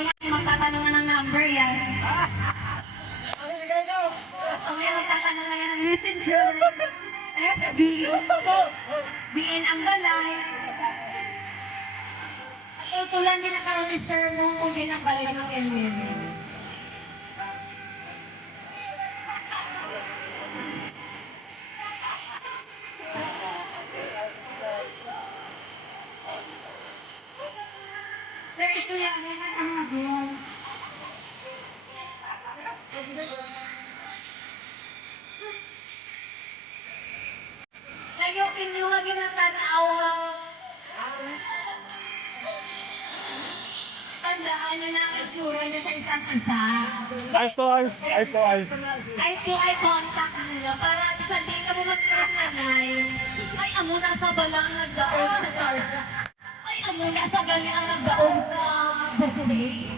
mamaya magtatanong na ng number yan. Mamaya magtatanong na yan ng messenger. FB. BN ang balay. At tulan din ang karoon ni Sir mo kung din ang balay ng Elmer. Sir, ito yan. Yan ang doon. Layukin niyo nga ginatanaw. Tandaan niyo na ang itsura niyo sa isa't isa. Ayos to, ayos. Ayos to, ayos. Ay po ay contact nila para sa di ka mo magkakanay. Ay amo na sa balang nagdaog sa karga. Ay amo na sa gali ang nagdaog sa buffet.